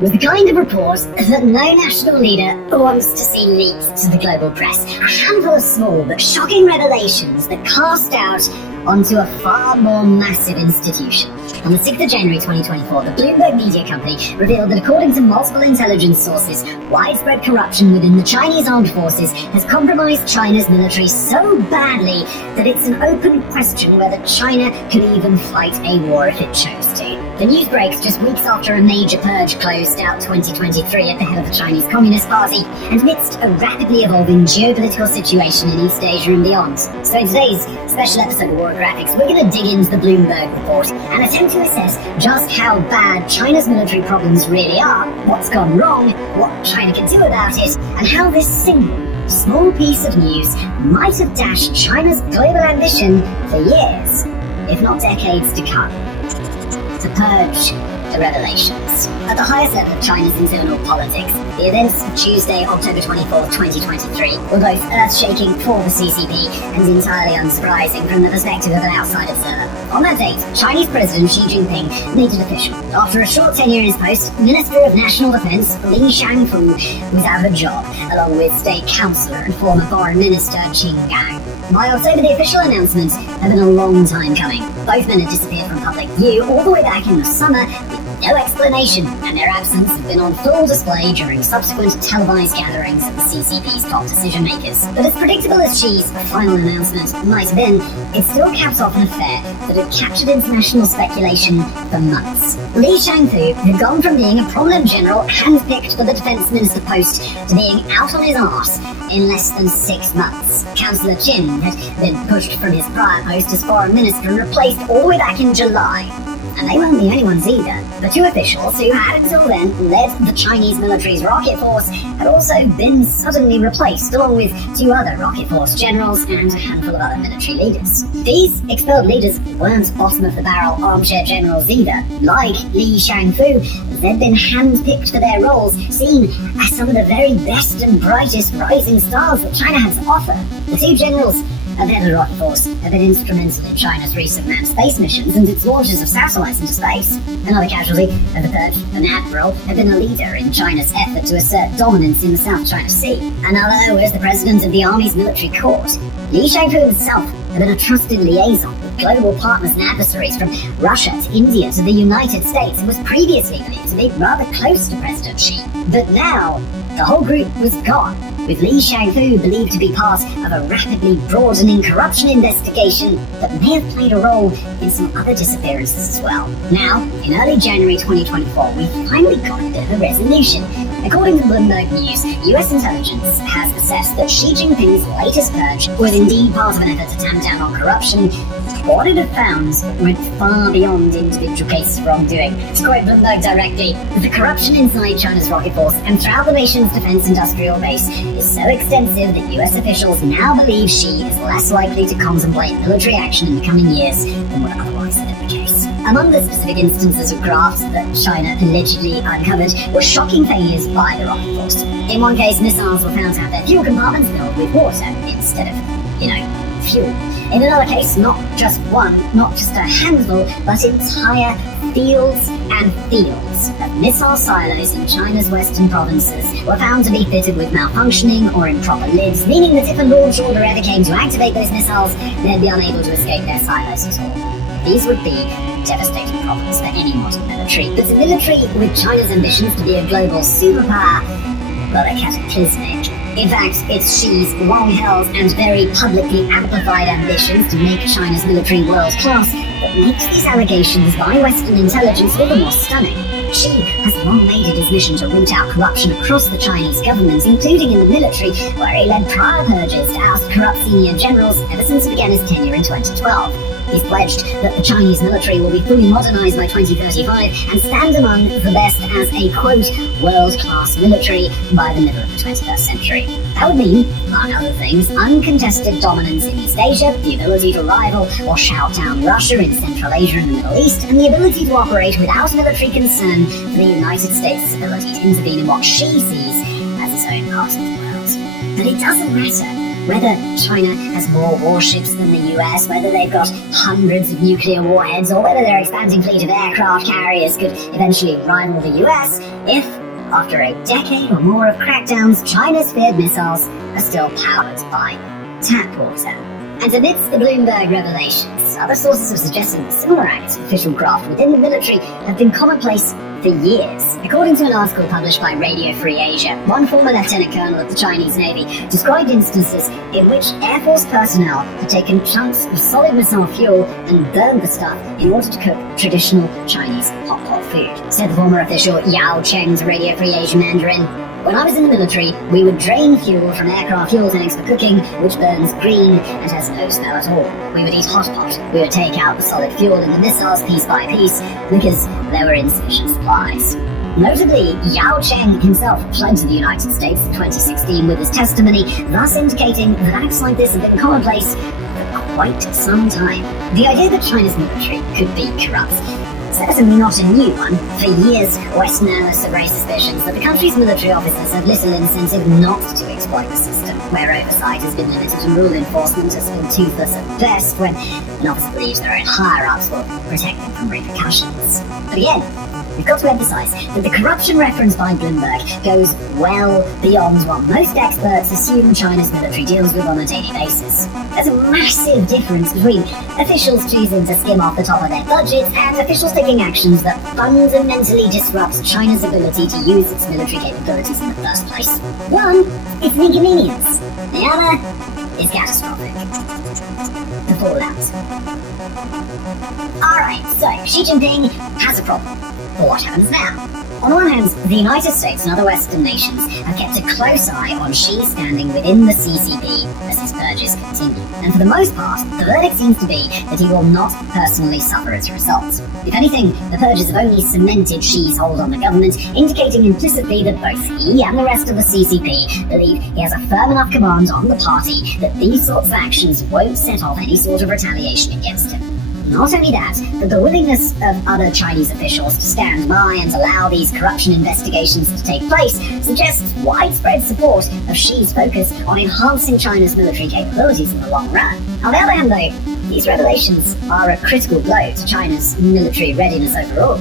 was the kind of report that no national leader wants to see leaked to the global press. A handful of small but shocking revelations that cast doubt onto a far more massive institution. On the 6th of January 2024, the Bloomberg media company revealed that according to multiple intelligence sources, widespread corruption within the Chinese armed forces has compromised China's military so badly that it's an open question whether China could even fight a war if it chose to. The news breaks just weeks after a major purge closed out 2023 at the head of the Chinese Communist Party, and amidst a rapidly evolving geopolitical situation in East Asia and beyond. So in today's special episode of War Graphics, we're going to dig into the Bloomberg report and attempt to assess just how bad China's military problems really are, what's gone wrong, what China can do about it, and how this single small piece of news might have dashed China's global ambition for years, if not decades to come. To purge the revelations. At the highest level of China's internal politics, the events of Tuesday, October 24th, 2023 were both earth-shaking for the CCP and entirely unsurprising from the perspective of an outside observer. On that date, Chinese President Xi Jinping made it official. After a short tenure in his post, Minister of National Defense Li Shangfu was out of a job, along with State Councillor and former Foreign Minister Qin Gang. By October, the official announcements had been a long time coming. Both men had disappeared from public view all the way back in the summer, with no explanation, and their absence had been on full display during subsequent televised gatherings of the CCP's top decision-makers. But as predictable as Xi's final announcement might have been, it still capped off an affair that had captured international speculation for months. Li Shangfu had gone from being a prominent general handpicked for the defense minister post to being out on his arse in less than 6 months. Councillor Qin had been pushed from his prior post as foreign minister and replaced all the way back in July. And they weren't the only ones either. The two officials who had until then led the Chinese military's rocket force had also been suddenly replaced, along with 2 other rocket force generals and a handful of other military leaders. These expelled leaders weren't bottom-of-the-barrel armchair generals either. Like Li Shangfu, they'd been handpicked for their roles, seen as some of the very best and brightest rising stars that China had to offer. The 2 generals of the head of the rocket force have been instrumental in China's recent manned space missions and its launches of satellites into space. Another casualty of the purge, an admiral, had been a leader in China's effort to assert dominance in the South China Sea. Another was the president of the Army's military court. Li Shangfu himself had been a trusted liaison with global partners and adversaries from Russia to India to the United States, and was previously believed to be rather close to President Xi. But now, the whole group was gone, with Li Shangfu believed to be part of a rapidly broadening corruption investigation that may have played a role in some other disappearances as well. Now, in early January 2024, we finally got a bit of a resolution. According to Bloomberg News, US intelligence has assessed that Xi Jinping's latest purge was indeed part of an effort to tamp down on corruption. What it had found went far beyond individual cases of wrongdoing. To quote Bloomberg directly, the corruption inside China's rocket force and throughout the nation's defense industrial base is so extensive that US officials now believe Xi is less likely to contemplate military action in the coming years than would otherwise have been the case. Among the specific instances of graft that China allegedly uncovered were shocking failures by the rocket force. In one case, missiles were found to have their fuel compartments filled with water instead of, fuel. In another case, not just one, not just a handful, but entire fields and fields of missile silos in China's western provinces were found to be fitted with malfunctioning or improper lids, meaning that if a launch order ever came to activate those missiles, they'd be unable to escape their silos at all. These would be devastating problems for any modern military, but a military with China's ambitions to be a global superpower, well, they're cataclysmic. In fact, it's Xi's long-held and very publicly amplified ambitions to make China's military world-class that makes these allegations by Western intelligence all the more stunning. Xi has long made it his mission to root out corruption across the Chinese government, including in the military, where he led prior purges to oust corrupt senior generals ever since he began his tenure in 2012. He's pledged that the Chinese military will be fully modernized by 2035 and stand among the best as a, quote, world-class military by the middle of the 21st century. That would mean, among other things, uncontested dominance in East Asia, the ability to rival or shout down Russia in Central Asia and the Middle East, and the ability to operate without military concern for the United States' ability to intervene in what Xi sees as his own part of the world. But it doesn't matter. Whether China has more warships than the US, whether they've got hundreds of nuclear warheads, or whether their expanding fleet of aircraft carriers could eventually rival the US, if, after a decade or more of crackdowns, China's feared missiles are still powered by tap water. And amidst the Bloomberg revelations, other sources have suggested that similar acts of official graft within the military have been commonplace for years. According to an article published by Radio Free Asia, one former lieutenant colonel of the Chinese Navy described instances in which Air Force personnel had taken chunks of solid missile fuel and burned the stuff in order to cook traditional Chinese hot pot food. Said the former official Yao Cheng to Radio Free Asia Mandarin, "When I was in the military, we would drain fuel from aircraft fuel tanks for cooking, which burns green and has no smell at all. We would eat hot pot. We would take out the solid fuel in the missiles piece by piece because there were insufficient supplies." Notably, Yao Cheng himself fled to the United States in 2016 with his testimony, thus indicating that acts like this have been commonplace for quite some time. The idea that China's military could be corrupt, certainly not a new one. For years, Western analysts have raised suspicions that the country's military officers have little incentive not to exploit the system, where oversight has been limited and rule enforcement has been toothless at best, when an officer believes their own higher-ups will protect them from repercussions. But again, we've got to emphasise that the corruption referenced by Bloomberg goes well beyond what most experts assume China's military deals with on a daily basis. There's a massive difference between officials choosing to skim off the top of their budgets and officials taking actions that fundamentally disrupt China's ability to use its military capabilities in the first place. One is an inconvenience. The other is catastrophic. The fallout. Alright, so Xi Jinping has a problem. But what happens now? On one hand, the United States and other Western nations have kept a close eye on Xi's standing within the CCP as his purges continue. And for the most part, the verdict seems to be that he will not personally suffer as a result. If anything, the purges have only cemented Xi's hold on the government, indicating implicitly that both he and the rest of the CCP believe he has a firm enough command on the party that these sorts of actions won't set off any sort of retaliation against him. Not only that, but the willingness of other Chinese officials to stand by and allow these corruption investigations to take place suggests widespread support of Xi's focus on enhancing China's military capabilities in the long run. On the other hand, though, these revelations are a critical blow to China's military readiness overall.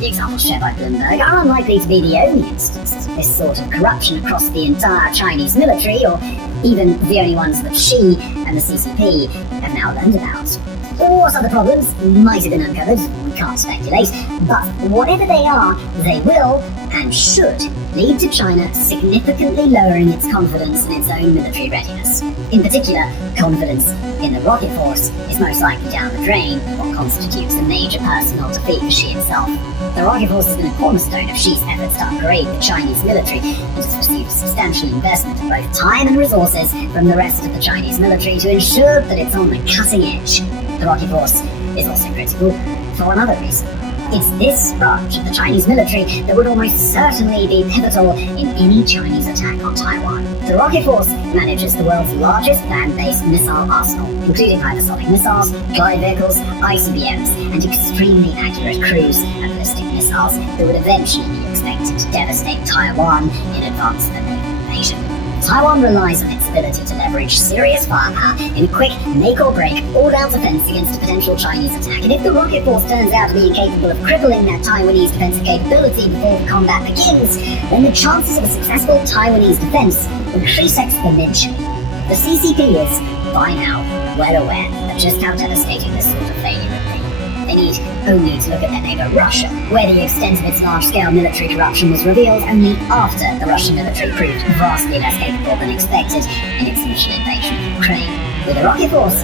The examples shared by Bloomberg are unlikely to be the only instances of this sort of corruption across the entire Chinese military, or even the only ones that Xi and the CCP have now learned about. What other problems might have been uncovered, we can't speculate, but whatever they are, they will, and should, lead to China significantly lowering its confidence in its own military readiness. In particular, confidence in the rocket force is most likely down the drain, what constitutes a major personal defeat for Xi himself. The rocket force has been a cornerstone of Xi's efforts to upgrade the Chinese military, and has received substantial investment of both time and resources from the rest of the Chinese military to ensure that it's on the cutting edge. The rocket force is also critical for one other reason. It's this branch of the Chinese military that would almost certainly be pivotal in any Chinese attack on Taiwan. The rocket force manages the world's largest land-based missile arsenal, including hypersonic missiles, glide vehicles, ICBMs, and extremely accurate cruise and ballistic missiles that would eventually be expected to devastate Taiwan in advance of an invasion. Taiwan relies on its ability to leverage serious firepower in a quick make-or-break, all-out defense against a potential Chinese attack. And if the rocket force turns out to be incapable of crippling that Taiwanese defensive capability before the combat begins, then the chances of a successful Taiwanese defense increase exponentially. The CCP is, by now, well aware of just how devastating this sort of failure would be. They need only to look at their neighbour Russia, where the extent of its large-scale military corruption was revealed only after the Russian military proved vastly less capable than expected in its initial invasion of Ukraine. With the rocket force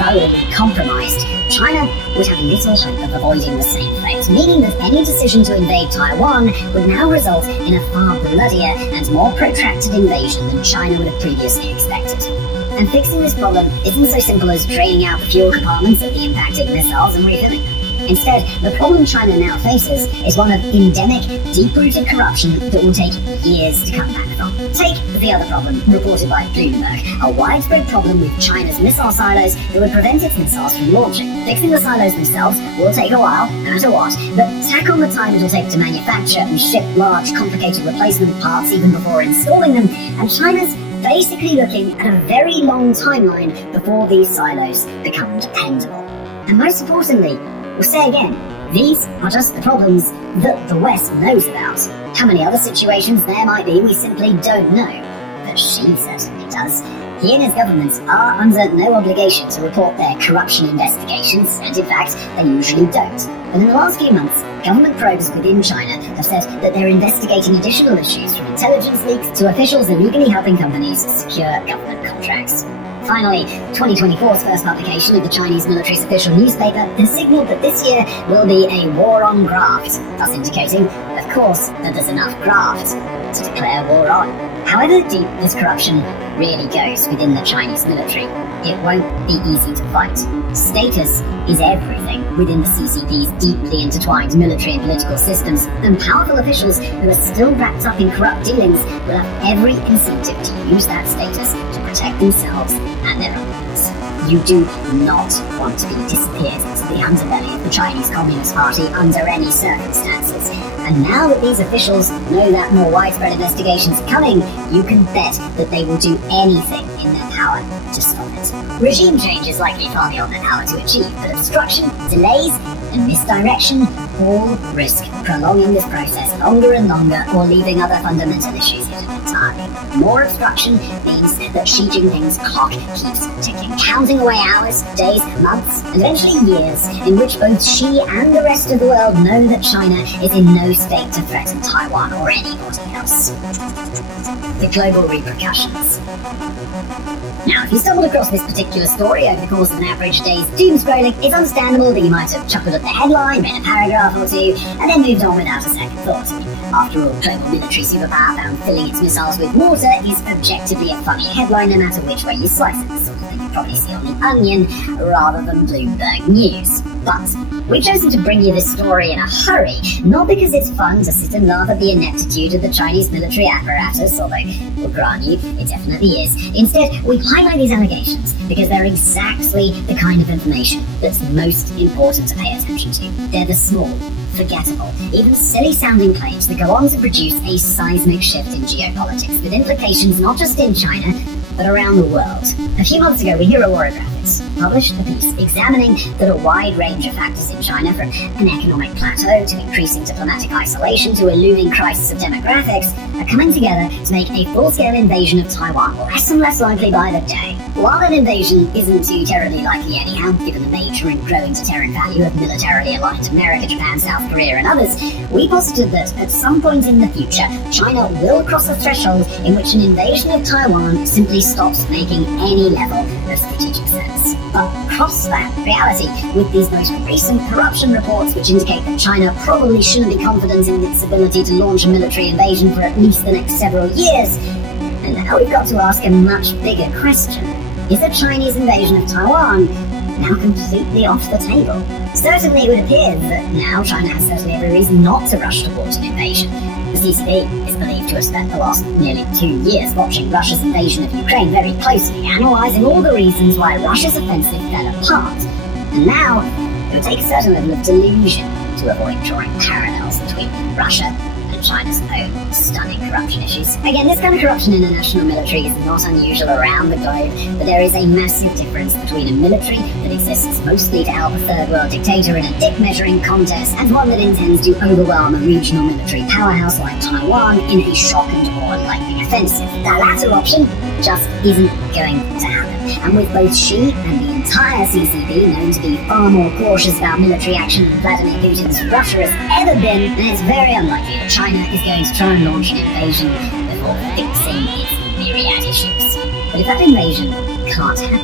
thoroughly compromised, China would have little hope of avoiding the same fate, meaning that any decision to invade Taiwan would now result in a far bloodier and more protracted invasion than China would have previously expected. And fixing this problem isn't so simple as draining out the fuel compartments of the impacted missiles and refilling them. Instead, the problem China now faces is one of endemic, deep-rooted corruption that will take years to come back from. Take the other problem reported by Bloomberg, a widespread problem with China's missile silos that would prevent its missiles from launching. Fixing the silos themselves will take a while, no matter what, but tack on the time it will take to manufacture and ship large, complicated replacement parts even before installing them, and China's basically looking at a very long timeline before these silos become dependable. And most importantly, we'll say again, these are just the problems that the West knows about. How many other situations there might be, we simply don't know. But she certainly does. He and his governments are under no obligation to report their corruption investigations, and in fact, they usually don't. But in the last few months, government probes within China have said that they're investigating additional issues, from intelligence leaks to officials illegally helping companies secure government contracts. Finally, 2024's first publication of the Chinese military's official newspaper has signaled that this year will be a war on graft, thus indicating, of course, that there's enough graft to declare war on. However deep this corruption really goes within the Chinese military, it won't be easy to fight. Status is everything within the CCP's deeply intertwined military and political systems, and powerful officials who are still wrapped up in corrupt dealings will have every incentive to use that status to protect themselves and their opponents. You do not want to be disappeared into the underbelly of the Chinese Communist Party under any circumstances. And now that these officials know that more widespread investigations are coming, you can bet that they will do anything in their power to stop it. Regime change is likely far beyond their power to achieve, but obstruction, delays, and misdirection all risk prolonging this process longer and longer, or leaving other fundamental issues hidden entirely. More obstruction means that Xi Jinping's clock keeps ticking, counting away hours, days, months, and eventually years, in which both Xi and the rest of the world know that China is in no state to threaten Taiwan or anybody else. The global repercussions. Now, if you stumbled across this particular story over the course of an average day's doom scrolling, it's understandable that you might have chuckled at the headline, read a paragraph or two, and then moved on without a second thought. After all, global military superpower found filling its missiles with water is objectively a funny headline no matter which way you slice it, the sort of thing you probably see on The Onion rather than Bloomberg News. But we've chosen to bring you this story in a hurry, not because it's fun to sit and laugh at the ineptitude of the Chinese military apparatus, although we'll grant you, it definitely is. Instead, we highlight these allegations because they're exactly the kind of information that's most important to pay attention to. They're the small, forgettable, even silly-sounding claims that go on to produce a seismic shift in geopolitics, with implications not just in China, but around the world. A few months ago, We Hear a War of Graphics published a piece examining that a wide range of factors in China, from an economic plateau to increasing diplomatic isolation to a looming crisis of demographics, are coming together to make a full-scale invasion of Taiwan less and less likely by the day. While an invasion isn't too terribly likely anyhow, given the major and growing deterrent value of militarily aligned America, Japan, South Korea, and others, we posited that at some point in the future, China will cross a threshold in which an invasion of Taiwan simply stops making any level of strategic sense. But cross that reality with these most recent corruption reports, which indicate that China probably shouldn't be confident in its ability to launch a military invasion for at least the next several years, and now we've got to ask a much bigger question. Is the Chinese invasion of Taiwan now completely off the table? Certainly it would appear that now China has certainly every reason not to rush towards an invasion. The CCP is believed to have spent the last nearly 2 years watching Russia's invasion of Ukraine very closely, analysing all the reasons why Russia's offensive fell apart. And now, it would take a certain level of delusion to avoid drawing parallels between Russia and China's own stunning corruption issues. Again, this kind of corruption in the national military is not unusual around the globe, but there is a massive difference between a military that exists mostly to help a third world dictator in a dick-measuring contest, and one that intends to overwhelm a regional military powerhouse like Taiwan in a shock and awe lightning offensive. That latter option just isn't going to happen. And with both Xi and the entire CCP known to be far more cautious about military action than Vladimir Putin's Russia has ever been, then it's very unlikely that China is going to try and launch an invasion before fixing its myriad issues. But if that invasion can't happen,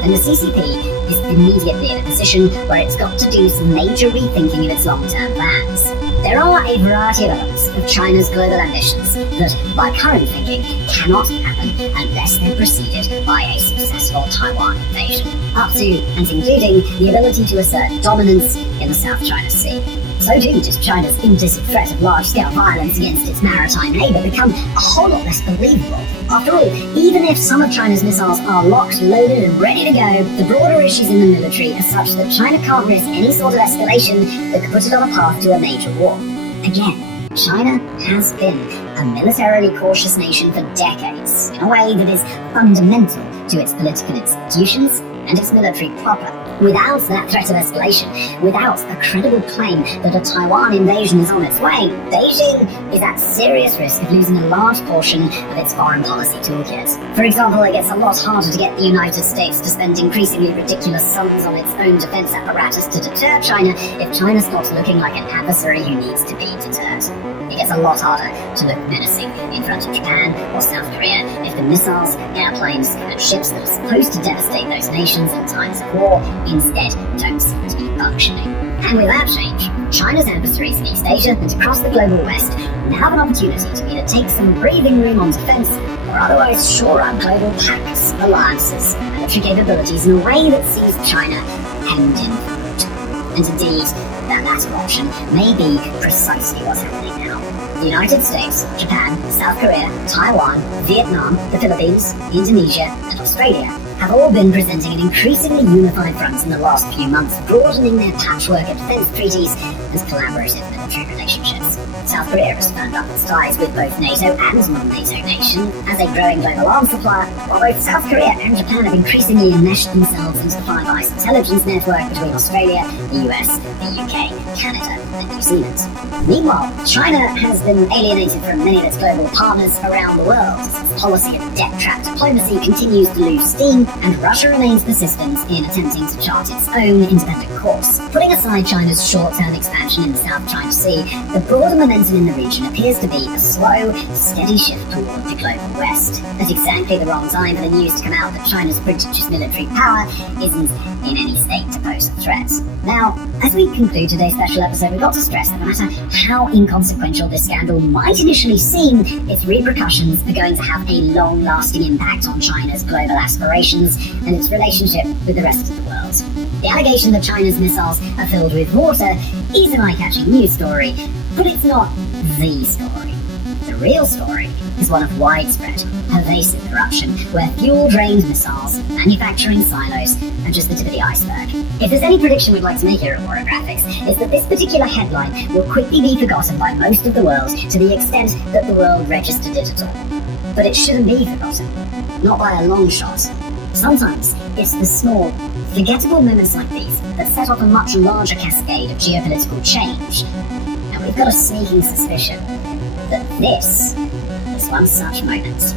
then the CCP is immediately in a position where it's got to do some major rethinking of its long-term plans. There are a variety of elements of China's global ambitions that, by current thinking, cannot happen unless they're preceded by a successful Taiwan invasion, up to and including the ability to assert dominance in the South China Sea. So too does China's implicit threat of large-scale violence against its maritime neighbour become a whole lot less believable. After all, even if some of China's missiles are locked, loaded and ready to go, the broader issues in the military are such that China can't risk any sort of escalation that could put it on a path to a major war. Again, China has been a militarily cautious nation for decades, in a way that is fundamental to its political institutions and its military proper. Without that threat of escalation, without a credible claim that a Taiwan invasion is on its way, Beijing is at serious risk of losing a large portion of its foreign policy toolkit. For example, it gets a lot harder to get the United States to spend increasingly ridiculous sums on its own defense apparatus to deter China if China stops looking like an adversary who needs to be deterred. It gets a lot harder to look menacing in front of Japan or South Korea if the missiles, airplanes, and ships that are supposed to devastate those nations in times of war instead don't seem to be functioning. And with that change, China's adversaries in East Asia and across the global West now have an opportunity to either take some breathing room on defense or otherwise shore up global pacts, alliances, and military capabilities in a way that sees China hemmed in for good. And indeed, that latter option may be precisely what's happening now. The United States, Japan, South Korea, Taiwan, Vietnam, the Philippines, Indonesia, and Australia have all been presenting an increasingly unified front in the last few months, broadening their patchwork of defense treaties and collaborative military relationships. South Korea has firmed up its ties with both NATO and non-NATO nations as a growing global arms supplier, while both South Korea and Japan have increasingly enmeshed themselves into the Five Eyes intelligence network between Australia, the US, the UK, Canada, and New Zealand. Meanwhile, China has been alienated from many of its global partners around the world as its policy of debt-trap diplomacy continues to lose steam, and Russia remains persistent in attempting to chart its own independent course. Putting aside China's short-term expansion in the South China Sea, the broader momentum in the region appears to be a slow, steady shift toward the global West. At exactly the wrong time for the news to come out that China's prodigious military power isn't in any state to pose a threat. Now, as we conclude today's special episode, we've got to stress that no matter how inconsequential this scandal might initially seem, its repercussions are going to have a long-lasting impact on China's global aspirations and its relationship with the rest of the world. The allegation that China's missiles are filled with water is an eye-catching news story, but it's not the story. The real story is one of widespread, pervasive corruption, where fuel-drained missiles, manufacturing silos, are just the tip of the iceberg. If there's any prediction we'd like to make here at War Graphics, it's that this particular headline will quickly be forgotten by most of the world to the extent that the world registered it at all. But it shouldn't be forgotten, not by a long shot. Sometimes it's the small, forgettable moments like these that set off a much larger cascade of geopolitical change. And we've got a sneaking suspicion that this is one such moment.